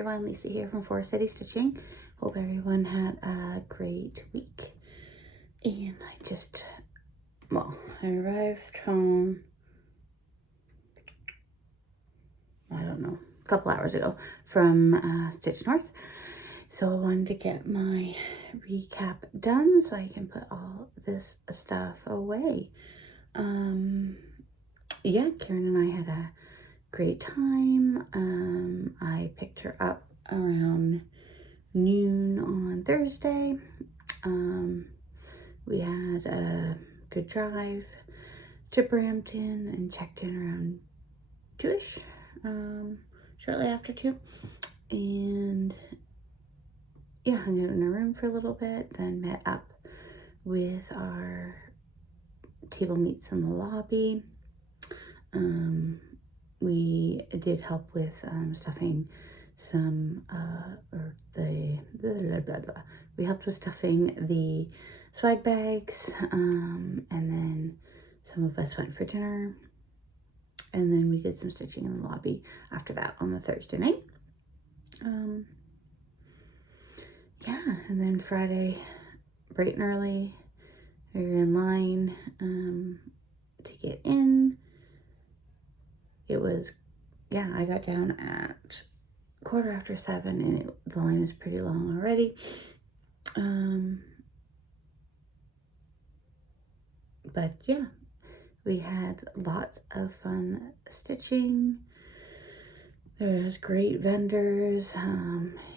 everyone, Lisa here from Four City Stitching. Hope everyone had a great week. And I arrived home, I don't know, a couple hours ago from Stitch North. So I wanted to get my recap done so I can put all this stuff away. Yeah, Karen and I had a great time. I picked her up around noon on Thursday. We had a good drive to Brampton and checked in around 2-ish, shortly after 2. And yeah, hung out in a room for a little bit, then met up with our table meets in the lobby. We did help with stuffing some, we helped with stuffing the swag bags, and then some of us went for dinner, and then we did some stitching in the lobby after that on the Thursday night. Yeah, and then Friday, bright and early, we were in line to get in. It was, yeah, I got down at 7:15 and the line was pretty long already. But yeah, we had lots of fun stitching. There was great vendors.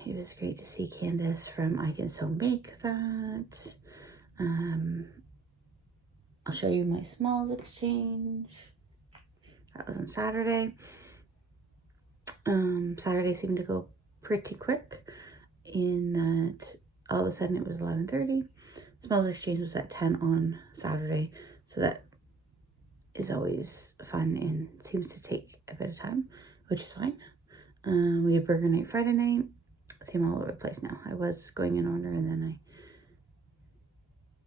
It was great to see Candace from I Can Sew Make That. I'll show you my smalls exchange. That was on Saturday. Saturday seemed to go pretty quick in that all of a sudden it was 11:30. Smalls exchange was at 10 on Saturday, so that is always fun and seems to take a bit of time, which is fine. We had burger night Friday night. See, I'm all over the place now. I was going in order and then I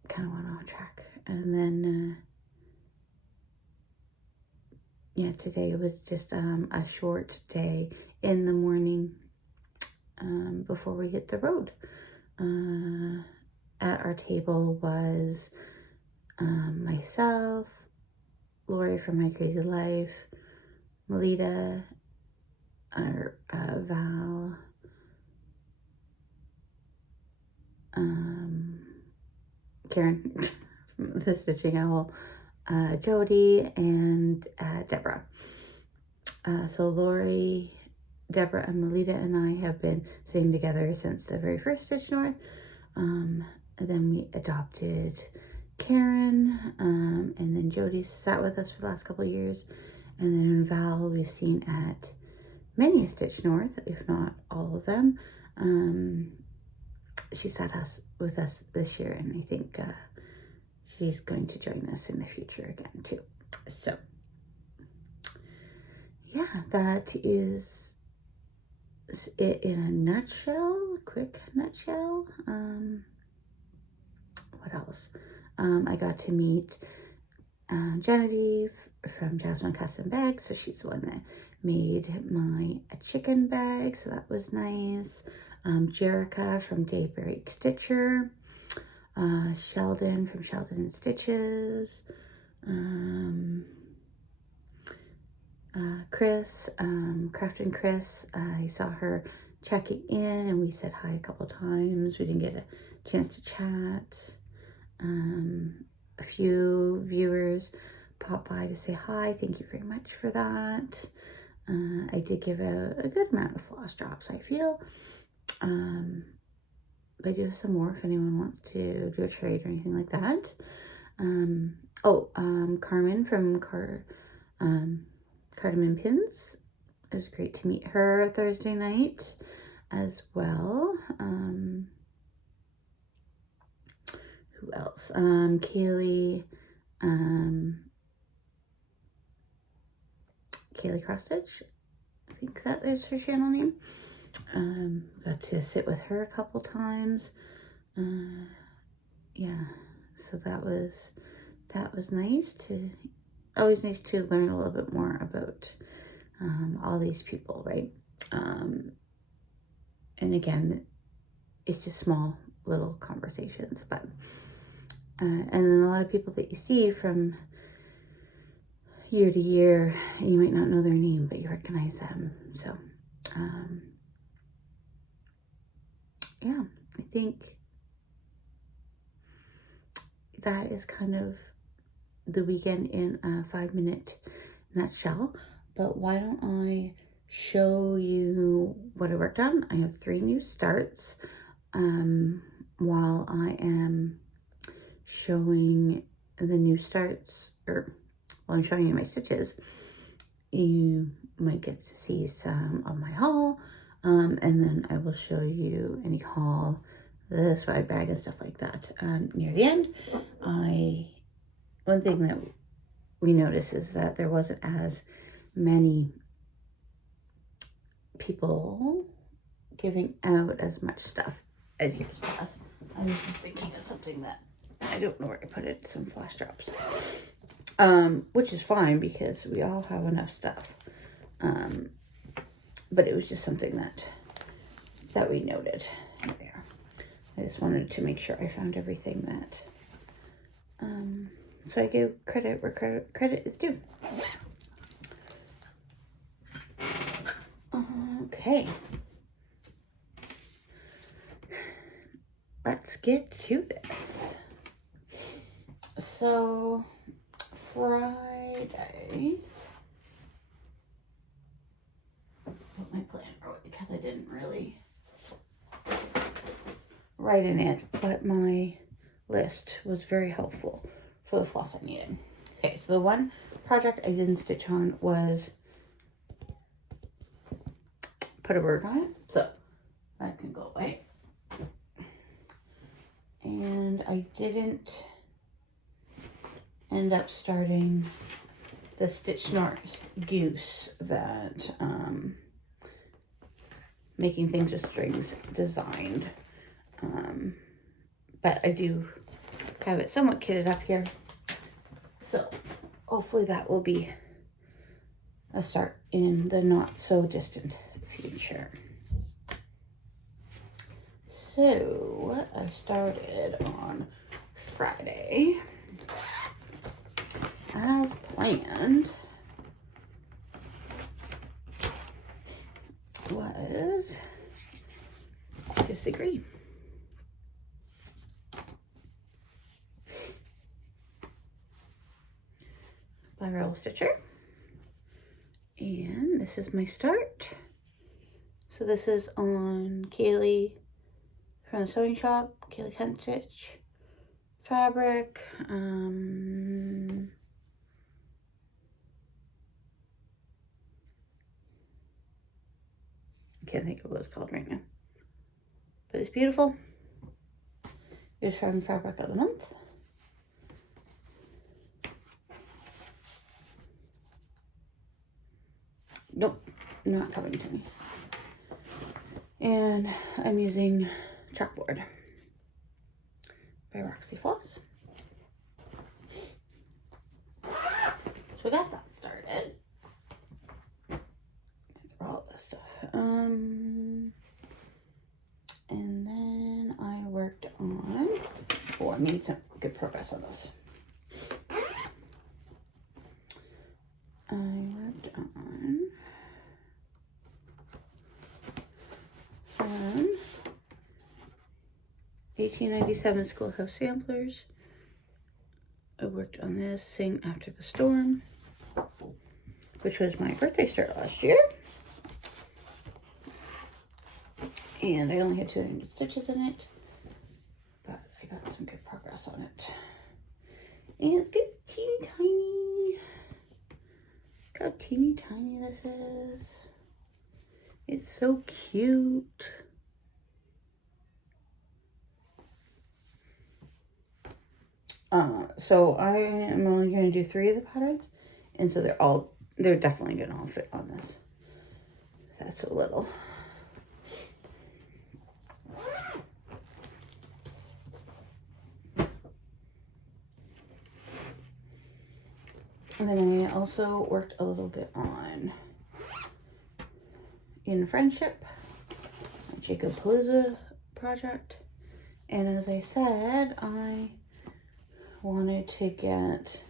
kind of went off track. And then, yeah, today was just a short day in the morning before we hit the road. At our table was myself, Lori from My Crazy Life, Melita, Val, Karen from the Stitching Owl, Jody, and Deborah. So Lori, Deborah, and Melita and I have been sitting together since the very first Stitch North. And then we adopted Karen, and then Jody sat with us for the last couple of years. And then Val we've seen at many a Stitch North, if not all of them. She sat with us this year, and I think she's going to join us in the future again too. So yeah, that is it in a nutshell, a quick nutshell. What else? I got to meet Genevieve from Jasmine Custom Bags, so she's the one that made my chicken bag, so that was nice. Jerica from Daybreak Stitcher, Sheldon from Sheldon and Stitches, Chris, Craftin' Chris. I saw her checking in and we said hi a couple times. We didn't get a chance to chat. A few viewers popped by to say hi. Thank you very much for that. I did give out a good amount of floss drops, I feel. But I do have some more if anyone wants to do a trade or anything like that. Carmen from Cardamom Pins. It was great to meet her Thursday night as well. Who else? Kaylee Cross Stitch. I think that is her channel name. Got to sit with her a couple times. Yeah, so that was nice always nice to learn a little bit more about all these people, right? And again, it's just small little conversations, but and then a lot of people that you see from year to year, and you might not know their name, but you recognize them. So yeah, I think that is kind of the weekend in a 5-minute nutshell. But why don't I show you what I worked on? I have 3 new starts. While I am showing the new starts, or while I'm showing you my stitches, you might get to see some of my haul. And then I will show you any haul, the swag bag and stuff like that near the end. One thing that we noticed is that there wasn't as many people giving out as much stuff as years past. I was just thinking of something that I don't know where I put it, some flash drops. Which is fine because we all have enough stuff. But it was just something that we noted. There. I just wanted to make sure I found everything that so I give credit where credit is due. Okay. Let's get to this. So, Friday, put my planner away because I didn't really write in it, but my list was very helpful for the floss I needed. Okay, so the one project I didn't stitch on was put a word on it, so that can go away. And I didn't end up starting the Stitch North Goose that Making Things with Strings designed. But I do have it somewhat kitted up here. So hopefully that will be a start in the not so distant future. So I started on Friday as planned. Was Disagree. By Roll Stitcher. And this is my start. So this is on Kaylee from the sewing shop, Kaylee 10 Stitch fabric. Can't think of what it's called right now, but it's beautiful. It's from Fabric of the Month. Nope, not coming to me. And I'm using Chalkboard by Roxy Floss. So we got that started. Throw all this stuff. And then I worked on, I made some good progress on this. I worked on 1897 Schoolhouse Samplers. I worked on this, Sing After the Storm, which was my birthday start last year. And I only had 200 stitches in it, but I got some good progress on it. And it's good, teeny tiny. Look how teeny tiny this is. It's so cute. So I am only going to do 3 of the patterns, and so they're definitely going to all fit on this. That's so little. And then I also worked a little bit on In Friendship, Jacob Palooza project. And as I said, I wanted to get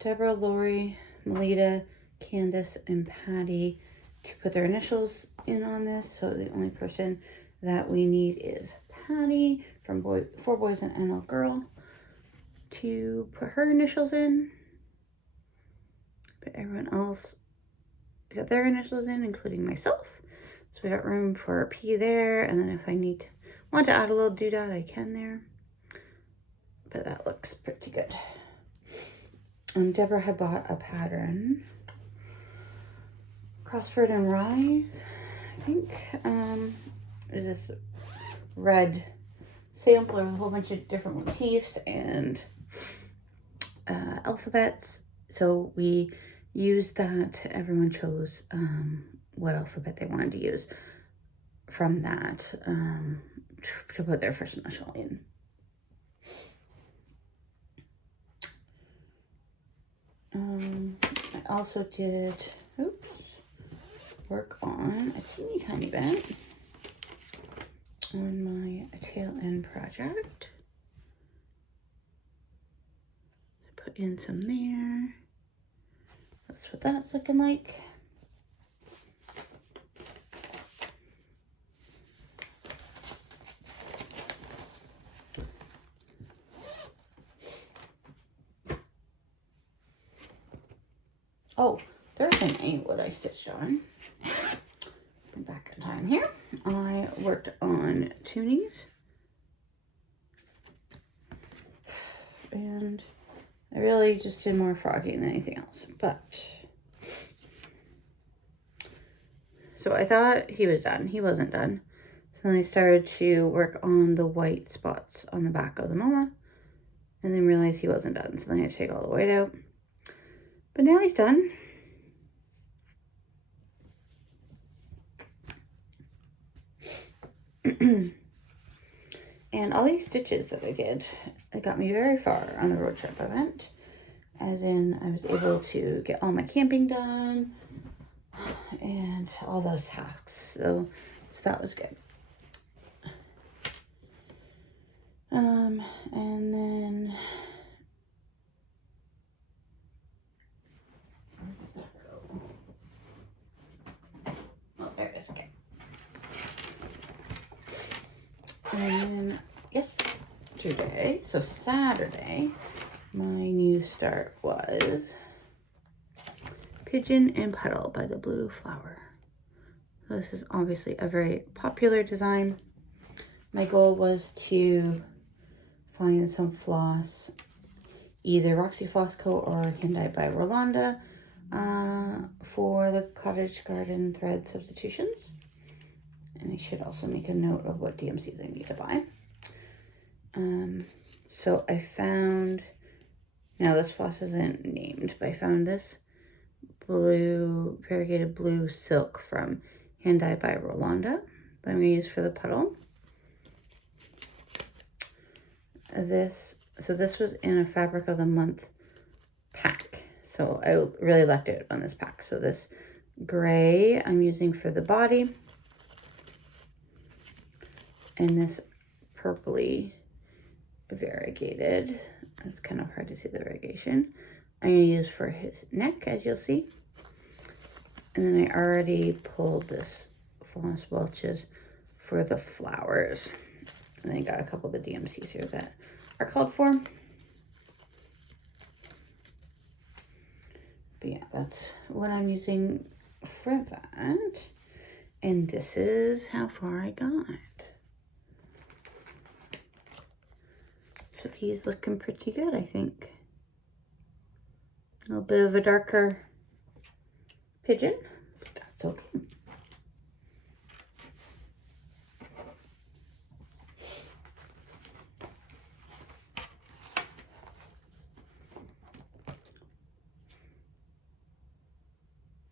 Deborah, Lori, Melita, Candace, and Patty to put their initials in on this. So the only person that we need is Patty from Four Boys and a Girl to put her initials in. But everyone else got their initials in, including myself. So we got room for a P there, and then if I want to add a little doodad, I can there. But that looks pretty good. Deborah had bought a pattern, Crossford and Rise, I think. It was this red sampler with a whole bunch of different motifs and alphabets. So we used that. Everyone chose what alphabet they wanted to use from that to put their first initial in. I also did work on a teeny tiny bit on my tail end project. Put in some there. That's what that's looking like. Oh, Thursday night, what I stitched on. I'm back in time here. I worked on tunings. And I really just did more frogging than anything else. But, so I thought he was done. He wasn't done. So then I started to work on the white spots on the back of the mama. And then realized he wasn't done. So then I had to take all the white out. But now he's done. And all these stitches that I did, it got me very far on the road trip I went. As in, I was able to get all my camping done and all those tasks. So that was good. And then where did that go? Oh, there it is. Okay. And then yesterday, so Saturday, my new start was Pigeon and Petal by the Blue Flower. So this is obviously a very popular design. My goal was to find some floss, either Roxy Floss Co. or Hand-Dyed by Rolanda, for the Cottage Garden thread substitutions. And I should also make a note of what DMCs I need to buy. So I found, now this floss isn't named, but I found this blue, variegated blue silk from Hand-Dyed by Rolanda that I'm going to use for the petal. This was in a Fabric of the Month pack. So I really liked it on this pack. So this gray I'm using for the body. And this purpley variegated, it's kind of hard to see the variegation, I'm going to use for his neck, as you'll see. And then I already pulled this Floss Welches for the flowers. And I got a couple of the DMCs here that are called for. But yeah, that's what I'm using for that. And this is how far I got. So he's looking pretty good, I think. A little bit of a darker pigeon, but that's okay.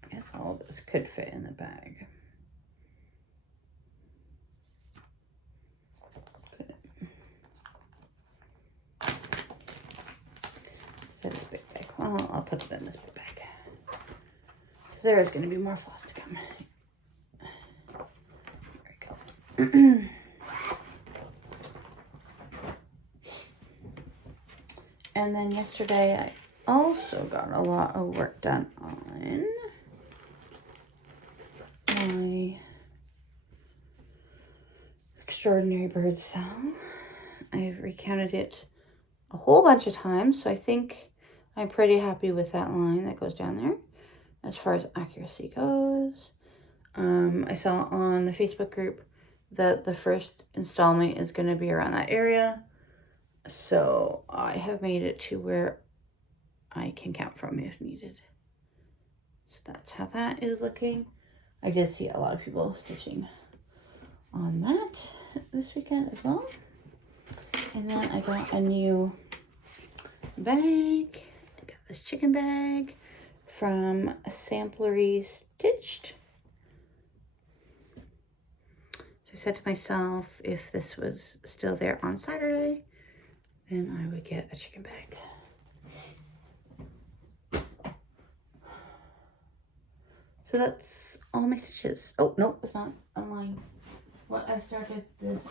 I guess all this could fit in the bag. So this big bag. Well, I'll put it in this big bag. Because there is going to be more floss to come. There we go. And then yesterday I also got a lot of work done on my Extraordinary Bird cell. I've recounted it a whole bunch of times, so I think I'm pretty happy with that line that goes down there as far as accuracy goes. I saw on the Facebook group that the first installment is going to be around that area. So I have made it to where I can count from if needed. So that's how that is looking. I did see a lot of people stitching on that this weekend as well. And then I got a new bag. I got this chicken bag from Samplery Stitched. So I said to myself, if this was still there on Saturday, then I would get a chicken bag. So that's all my stitches. Oh, no, it's not online. What I started this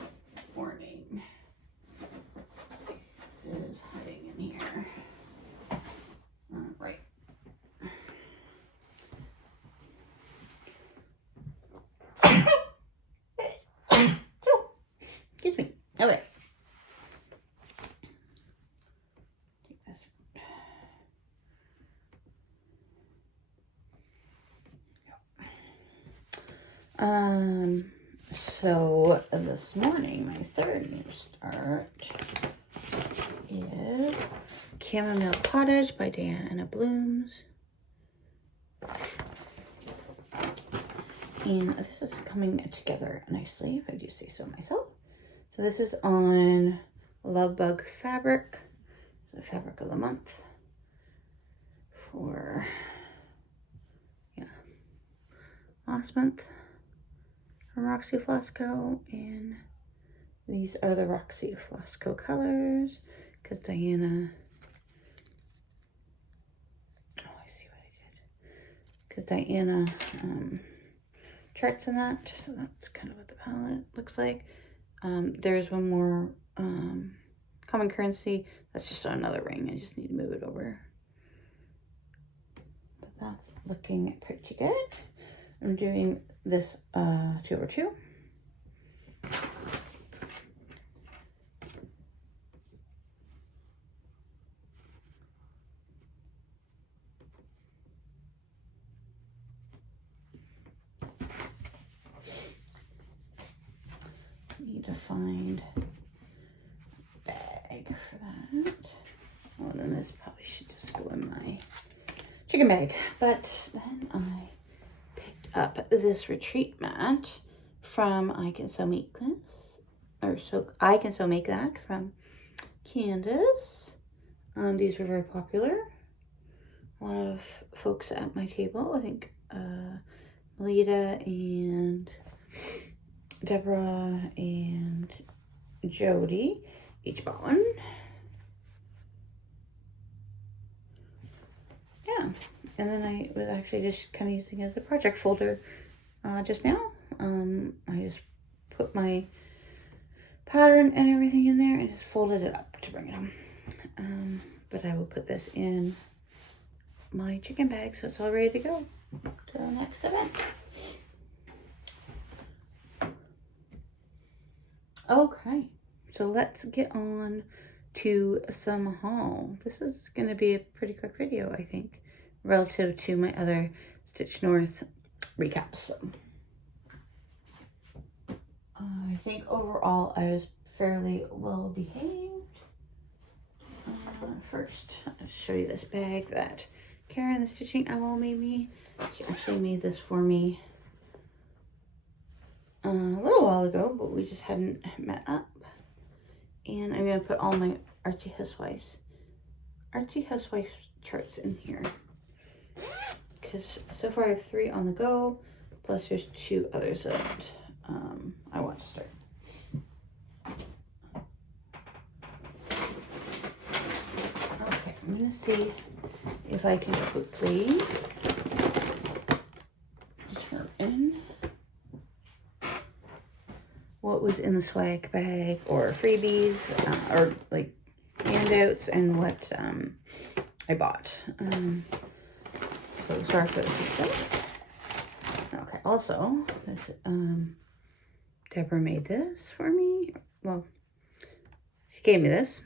morning is hiding in here. Right. Excuse me. Okay. Take this. So this morning, my third new start is Chamomile Cottage by Diana Blooms. And this is coming together nicely, if I do say so myself. So this is on Love Bug fabric, the fabric of the month for, last month from Roxy Flosco. And these are the Roxy Flosco colors, because Diana, Diana charts in that, so that's kind of what the palette looks like. There's one more common currency that's just on another ring. I just need to move it over, but that's looking pretty good. I'm doing this 2/2. Need to find a bag for that. Oh, then this probably should just go in my chicken bag. But then I picked up this retreat mat from I Can Sew Make This, or so I Can Sew Make That from Candace. These were very popular. A lot of folks at my table, I think Melita and Deborah and Jody each bought one. Yeah, and then I was actually just kind of using it as a project folder just now. I just put my pattern and everything in there and just folded it up to bring it home. But I will put this in my chicken bag so it's all ready to go to the next event. Okay, so let's get on to some haul. This is going to be a pretty quick video, I think, relative to my other Stitch North recaps. So, I think overall I was fairly well behaved. First, I'll show you this bag that Karen, the Stitching Owl, made me. She actually made this for me a little while ago, but we just hadn't met up. And I'm going to put all my Artsy Housewives charts in here, because so far I have 3 on the go, plus there's 2 others that I want to start. Okay, I'm going to see if I can quickly determine what was in the swag bag or freebies or like handouts and what I bought. So sorry for the system. Okay, also this Deborah made this for me. Well, she gave me this.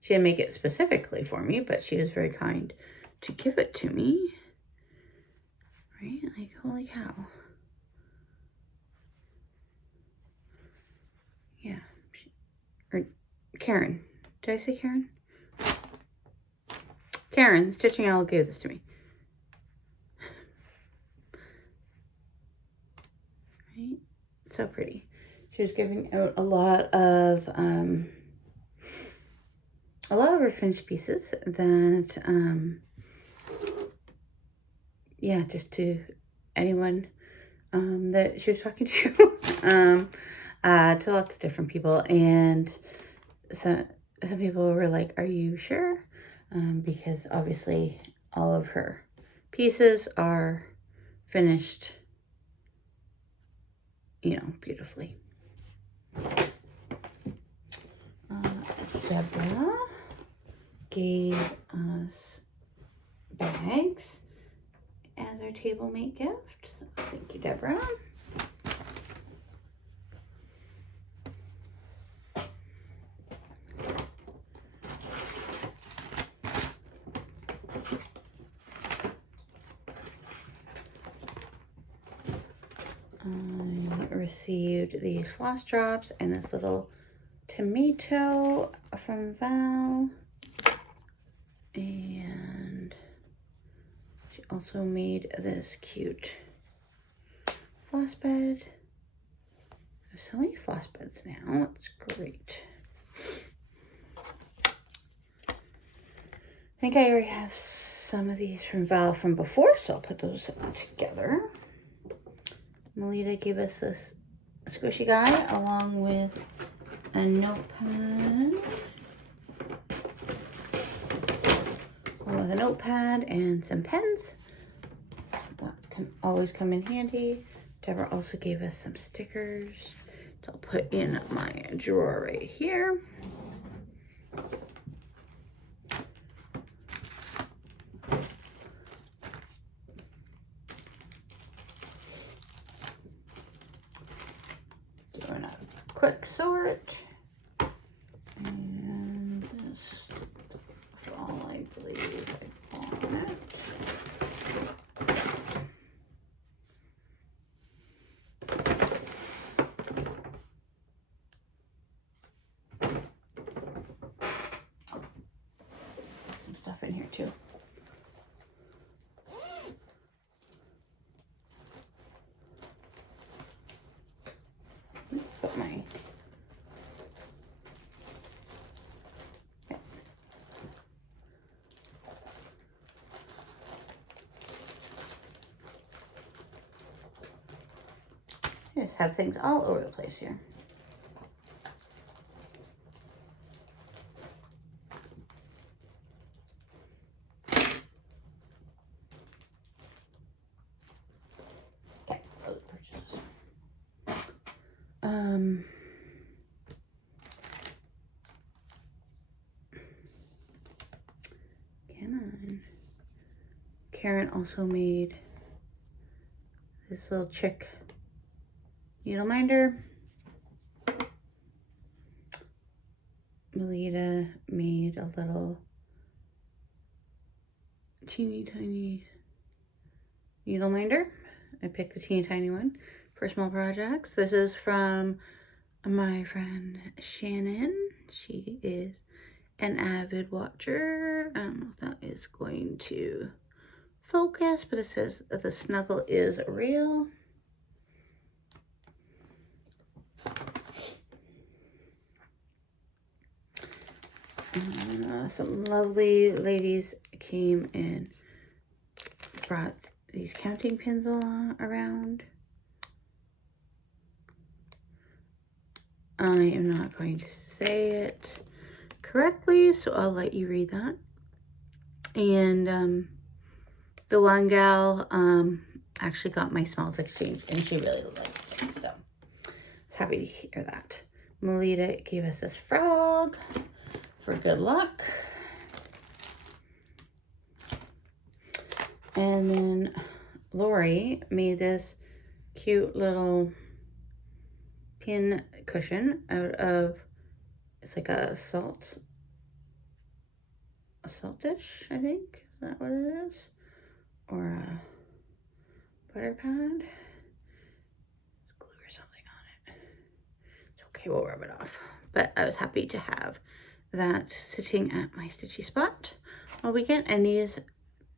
She didn't make it specifically for me, but she was very kind to give it to me. Right? Like, holy cow. Yeah. Or Karen. Did I say Karen? Karen, Stitching Owl gave this to me. Right? So pretty. She was giving out a lot of her finished pieces that yeah, just to anyone that she was talking to. To lots of different people, and some people were like, are you sure? Because obviously all of her pieces are finished, you know, beautifully. Deborah gave us bags as our table mate gift. So thank you, Deborah. I received these floss drops and this little tomato from Val. And she also made this cute floss bed. There's so many floss beds now. It's great. I think I already have some of these from Val from before, so I'll put those together. Melita gave us this squishy guy along with a notepad. With a notepad and some pens. That can always come in handy. Deborah also gave us some stickers to put in my drawer right here. Doing a quick sort. And this is all I believe I bought. Some stuff in here too. Put my I just have things all over the place here. Okay, other purchases. Come on. Karen also made this little chick needle minder. Melita made a little teeny tiny needle minder. I picked the teeny tiny one for small projects. This is from my friend Shannon. She is an avid watcher. I don't know if that is going to focus, but it says that the snuggle is real. Some lovely ladies came and brought these counting pins around. I am not going to say it correctly, so I'll let you read that. And the one gal actually got my smells exchanged, and she really liked So I was happy to hear that. Melita gave us this frog for good luck. And then Lori made this cute little pin cushion out of, it's like a salt dish, I think. Is that what it is? Or a butter pad. Glue or something on it. It's okay, we'll rub it off. But I was happy to have that sitting at my stitchy spot all weekend. And these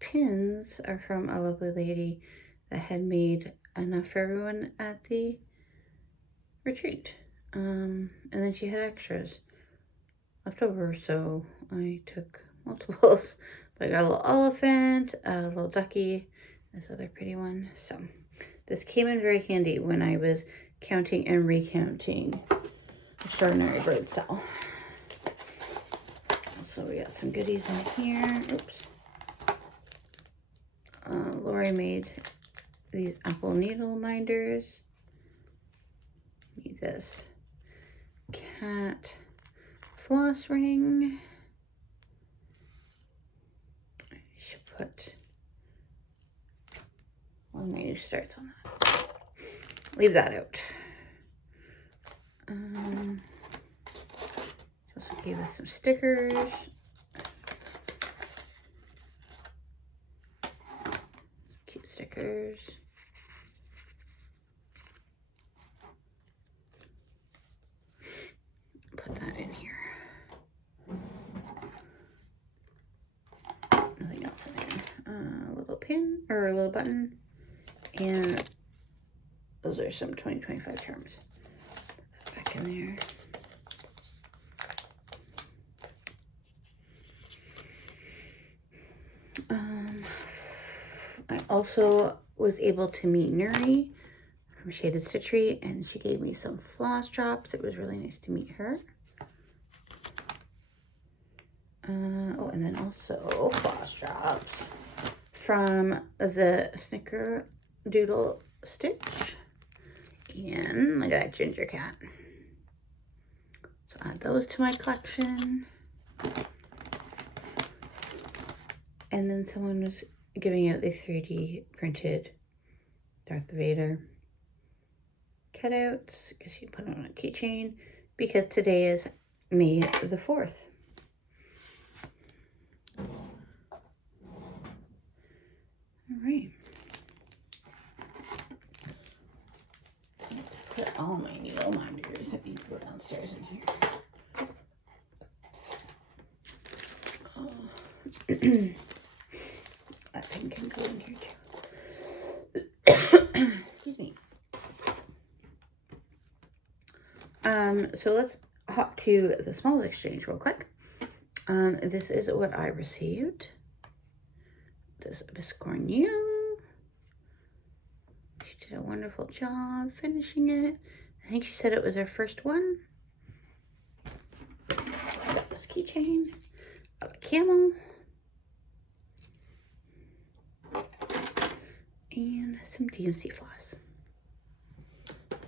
pins are from a lovely lady that had made enough for everyone at the retreat. And then she had extras left over, so I took multiples. But I got a little elephant, a little ducky, this other pretty one. So this came in very handy when I was counting and recounting Extraordinary Bird Cell. So we got some goodies in here. Oops. Lori made these apple needle minders. Need this cat floss ring. I should put one of my new starts on that. Leave that out. Also gave us some stickers. Cute stickers. Put that in here. Nothing else in there. A little pin or a little button, and those are some 2025 charms. Put that back in there. I also was able to meet Nuri from Shaded Stitchery, and she gave me some floss drops. It was really nice to meet her. Oh, and then also floss drops from the Snickerdoodle Stitch. And look at that ginger cat. So add those to my collection. And then someone was giving out the 3D printed Darth Vader cutouts. I guess you put it on a keychain because today is May the 4th. All right. Put all my needle minders that need to go downstairs in here. That thing can go in here too. Excuse me. So let's hop to the smalls exchange real quick. This is what I received. This Biscornu. She did a wonderful job finishing it. I think she said it was her first one. I got this keychain of a camel. And some DMC floss.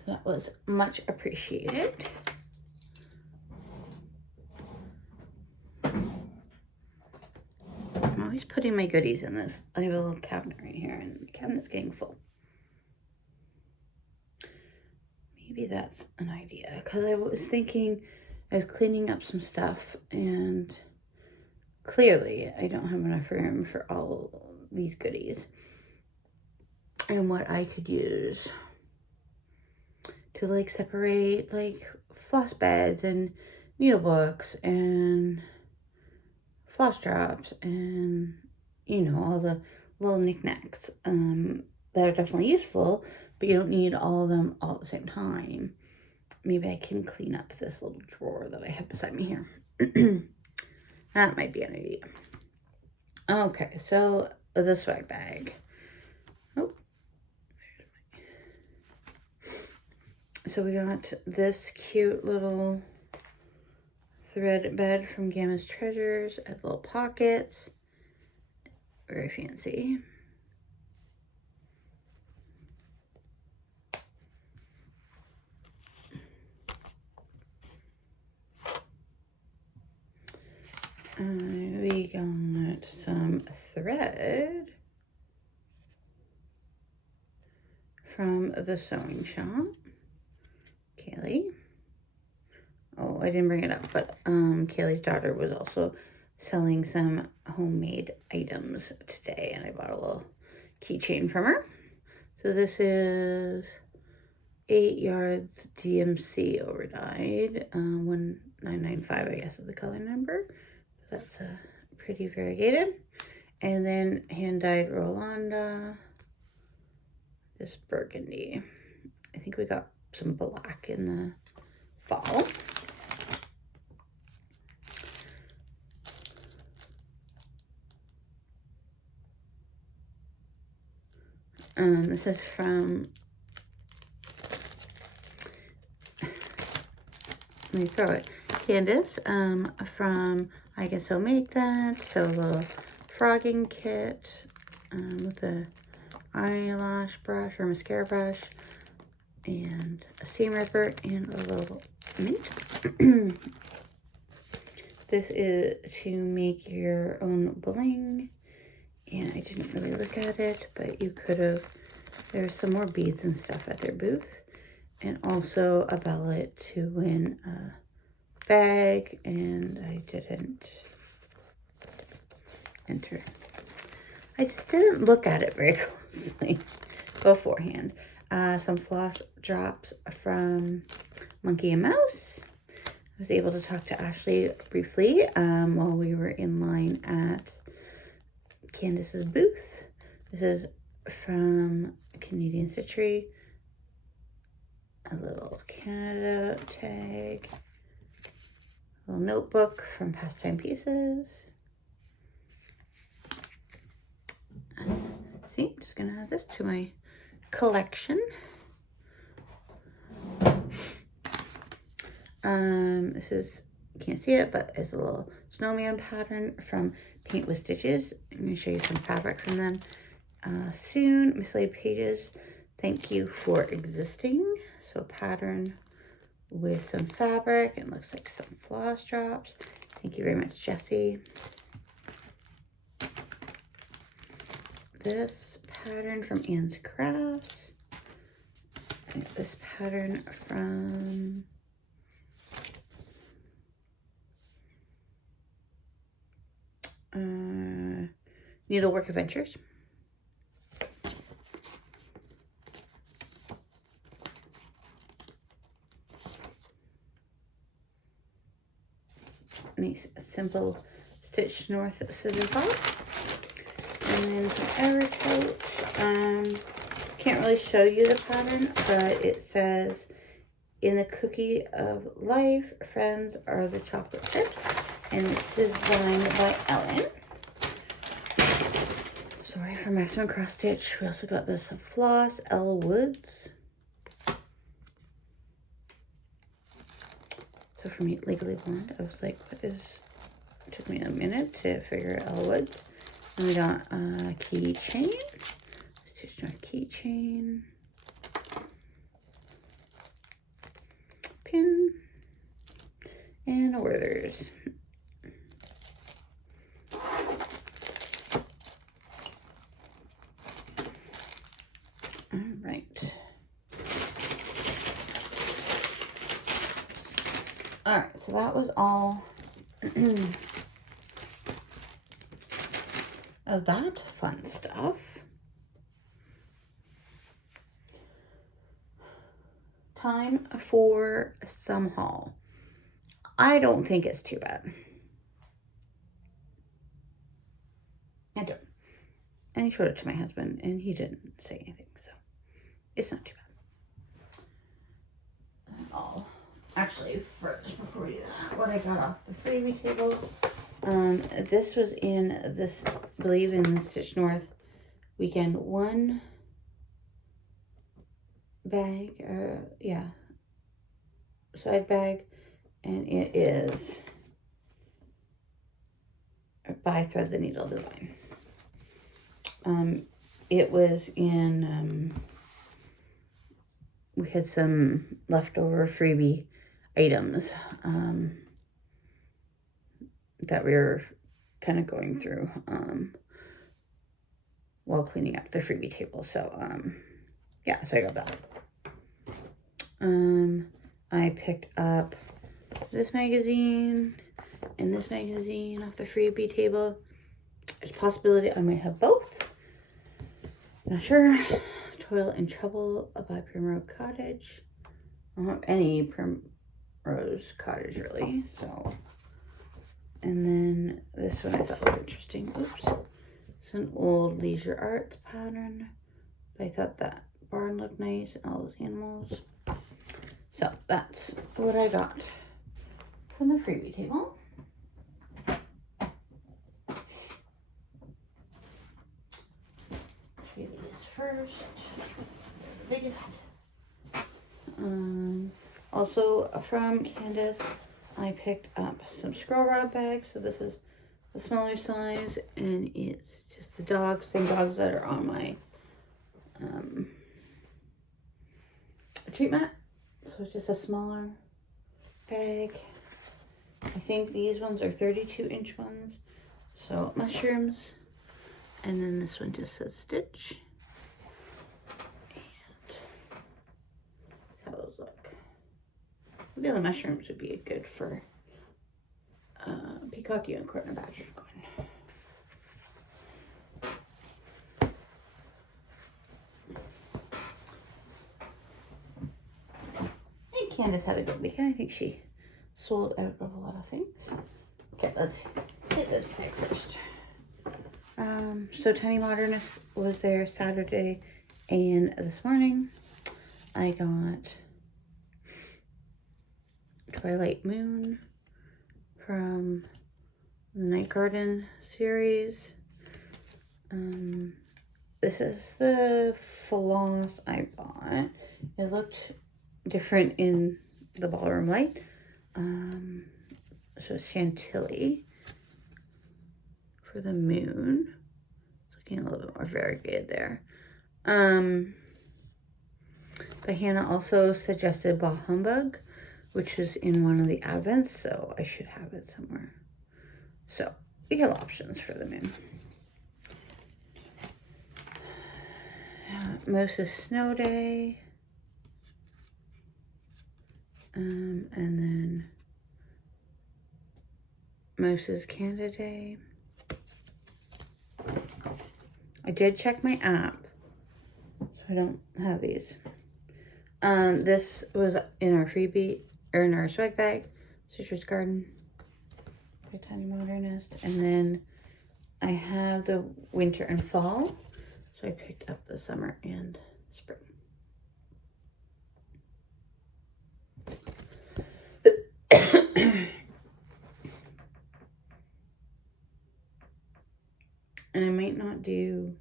That was much appreciated. I'm always putting my goodies in this. I have a little cabinet right here, and the cabinet's getting full. Maybe that's an idea, because I was thinking I was cleaning up some stuff, and clearly I don't have enough room for all these goodies. And what I could use to like separate like floss beds and needle books and floss drops and, you know, all the little knickknacks that are definitely useful, but you don't need all of them all at the same time. Maybe I can clean up this little drawer that I have beside me here. That might be an idea. Okay, so the swag bag. Oh. So we got this cute little thread bed from Gamma's Treasures. It had little pockets. Very fancy. We got some thread from the sewing shop. Kaylee. Oh, I didn't bring it up, but Kaylee's daughter was also selling some homemade items today, and I bought a little keychain from her. So this is 8 yards DMC overdyed, 1995, I guess is the color number. That's pretty variegated. And then hand dyed Rolanda, this burgundy. I think we got some black in the fall. This is from, let me throw it, Candace, from I Can So Make That. So a little frogging kit with a eyelash brush or mascara brush and a seam ripper and a little mint. This is to make your own bling. And I didn't really look at it, but you could have, there's some more beads and stuff at their booth. And also a ballot to win a bag, and I didn't enter. I just didn't look at it very closely beforehand. Some floss drops from Monkey and Mouse. I was able to talk to Ashley briefly while we were in line at Candace's booth. This is from Canadian Stitchery. A little Canada tag. A little notebook from Pastime Pieces. See, I'm just gonna add this to my collection. This is, you can't see it, but it's a little snowman pattern from Paint with Stitches. I'm going to show you some fabric from them soon. Mislaid Pages, thank you for existing. So a pattern with some fabric. It looks like some floss drops. Thank you very much, Jessie. This pattern from Anne's Crafts. And this pattern from Needlework Adventures. Nice simple Stitch North scissor fob. And then some Evercoat. Can't really show you the pattern, but it says, in the cookie of life, friends are the chocolate chips. And it's designed by Ellen. Sorry for Maximum Cross Stitch. We also got this Floss, L. Woods. So for me, Legally Blonde, I was like, what is, it took me a minute to figure out L. Woods. And we got a keychain. Stitch North keychain. Pin. And a Werther's. Alright, so that was all of that fun stuff. Time for some haul. I don't think it's too bad. I don't. And I showed it to my husband and he didn't say anything, so it's not too bad. Oh. Actually, first, before we do that, what I got off the freebie table, this was in this, I believe in the Stitch North weekend one bag, yeah, side bag, and it is by Thread the Needle design. It was in, we had some leftover freebie items that we were kind of going through while cleaning up the freebie table. So yeah, so I got that. I picked up this magazine and this magazine off the freebie table. There's a possibility I might have both. Not sure. Toil and Trouble by Primrose Cottage. I don't have any Primrose Cottage really, so. And then this one I thought was interesting. Oops. It's an old leisure arts pattern. But I thought that barn looked nice and all those animals. So that's what I got from the freebie table. Show you these first. They're the biggest. Also from Candace, I picked up some Scroll Rod bags. So this is the smaller size, and it's just the dogs, same dogs that are on my treat mat. So it's just a smaller bag. I think these ones are 32-inch ones. So mushrooms, and then this one just says Stitch. And that's how those look. Maybe the mushrooms would be good for peacock unicorn and badger unicorn. I think Candace had a good weekend. I think she sold out of a lot of things. Okay, let's hit this bag first. So Tiny Modernist was there Saturday and this morning. I got Twilight Moon from the Night Garden series. This is the Floss I bought. It looked different in the ballroom light. So Chantilly for the moon. It's looking a little bit more variegated there. But Hannah also suggested Bah Humbug, which was in one of the advents, so I should have it somewhere. So we have options for the moon. Moses Snow Day. And then Moses Canada Day. I did check my app, so I don't have these. This was in our freebie, or in our swag bag, Citrus Garden by Tiny Modernist. And then I have the winter and fall, so I picked up the summer and spring. And I might not do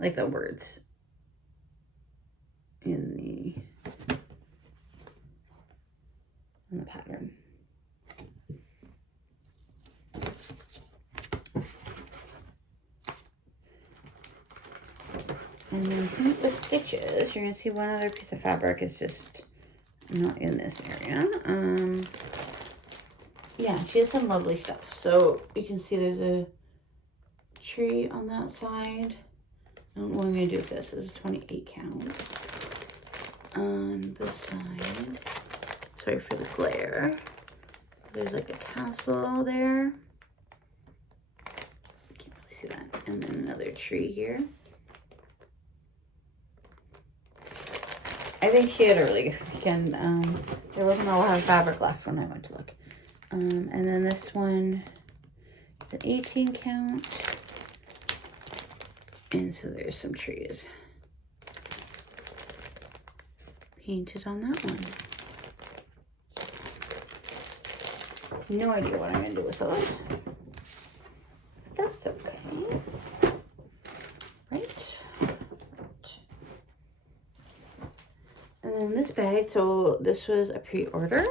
like the words in the pattern. And then the stitches, you're gonna see one other piece of fabric is just not in this area. Yeah, she has some lovely stuff. So you can see there's a tree on that side. I don't know what I'm gonna do with this. This is 28 count. On this side, sorry for the glare. There's like a castle there. Can't really see that. And then another tree here. I think she had a really good weekend. There wasn't a lot of fabric left when I went to look. And then this one is an 18 count. And so there's some trees painted on that one. No idea what I'm gonna do with those. But that's okay. Right. And then this bag, so this was a pre-order.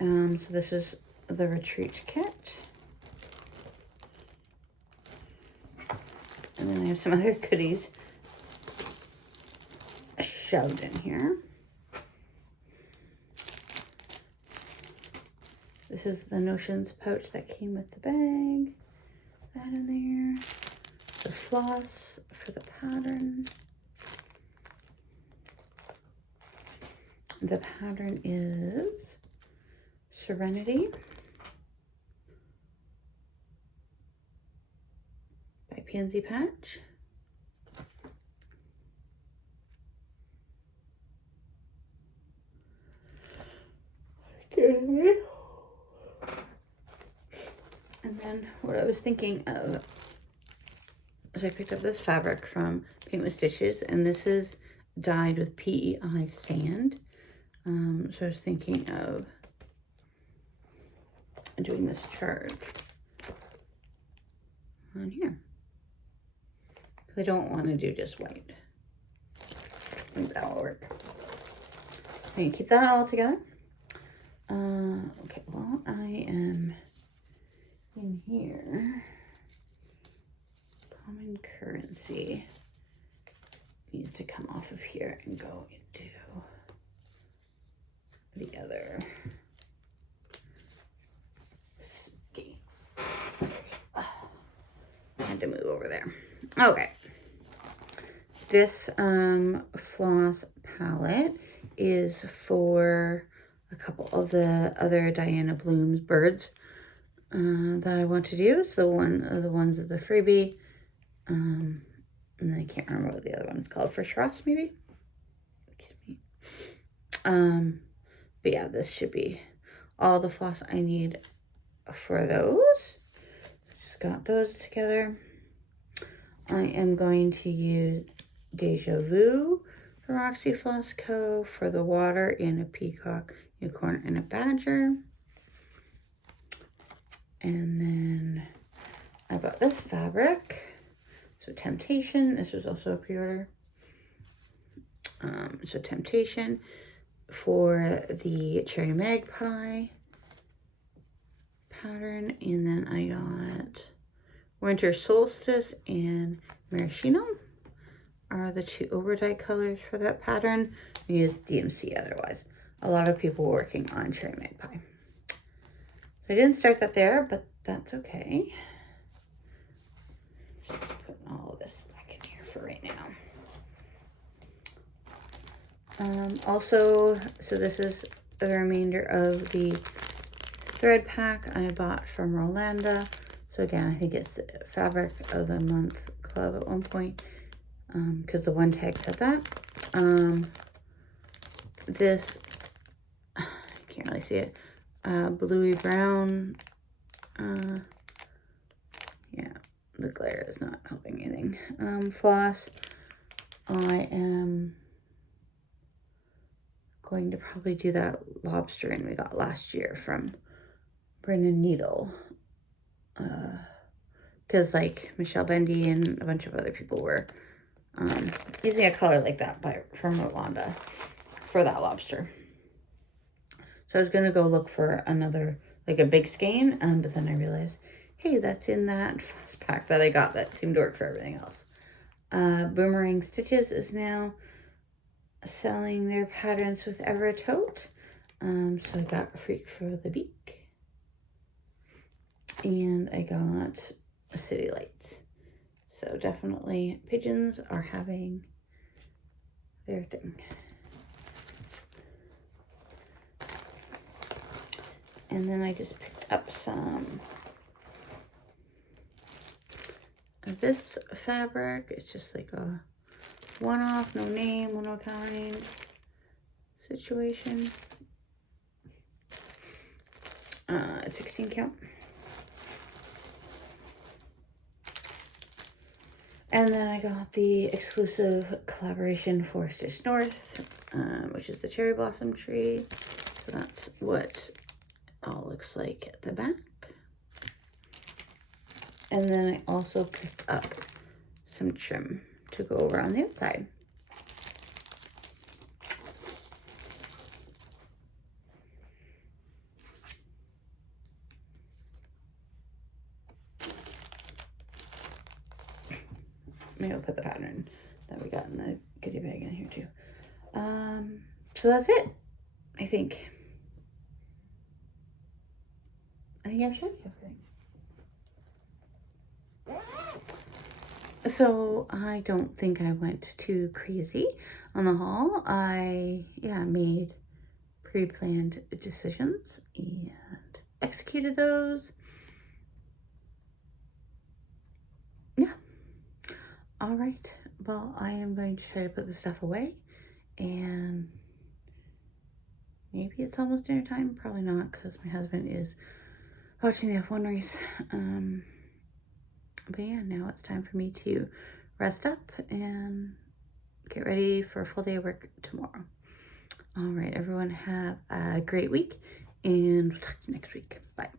So this is the retreat kit. And then I have some other goodies shoved in here. This is the Notions pouch that came with the bag. That in there. The floss for the pattern. The pattern is Serenity by Pansy Patch. Okay. And then what I was thinking of, so I picked up this fabric from Paint with Stitches, and this is dyed with PEI sand. So I was thinking of doing this charge on here. I don't want to do just white. I think that will work. I'm going to keep that all together. Okay, well, I am in here. Common currency needs to come off of here and go into the other scheme. I had to move over there. Okay. This floss palette is for a couple of the other Diana Bloom's birds that I want to do. So one of the ones is the freebie. And then I can't remember what the other one is called. First Frost, maybe? Excuse me. But yeah, this should be all the floss I need for those. Just got those together. I am going to use Deja Vu from Roxy Floss Co. for the water in a peacock, unicorn, and a badger. And then I bought this fabric. So Temptation, this was also a pre-order. So Temptation for the Cherry Magpie pattern. And then I got Winter Solstice and Maraschino are the two overdye colors for that pattern. I use DMC otherwise. A lot of people working on Cherry Magpie. So I didn't start that there, but that's okay. Just putting all of this back in here for right now. Also, so this is the remainder of the thread pack I bought from Rolanda. So again, I think it's the Fabric of the Month Club at one point, because the one tag said that. This, I can't really see it, bluey brown, yeah, the glare is not helping anything. Floss, I am going to probably do that lobster we got last year from Brennan Needle. Because like Michelle Bendy and a bunch of other people were using a color like that from Rolanda for that lobster. So I was going to go look for another, like a big skein, but then I realized, hey, that's in that floss pack that I got that seemed to work for everything else. Boomerang Stitches is now selling their patterns with Evertote. So I got Freak for the Beak. And I got City Lights. So definitely pigeons are having their thing. And then I just picked up some of this fabric. It's just like a one-off, no name, one kind situation. It's 16 count. And then I got the exclusive collaboration for Stitch North, which is the cherry blossom tree. So that's what it all looks like at the back. And then I also picked up some trim to go over on the outside. Maybe I'll put the pattern that we got in the goodie bag in here too. So that's it, I think. I think I've showed you everything. So I don't think I went too crazy on the haul. I made pre-planned decisions and executed those. Yeah. All right. Well, I am going to try to put the stuff away, and maybe it's almost dinner time. Probably not, because my husband is watching the F1 race. But yeah, now it's time for me to rest up and get ready for a full day of work tomorrow. All right, everyone, have a great week, and we'll talk to you next week. Bye.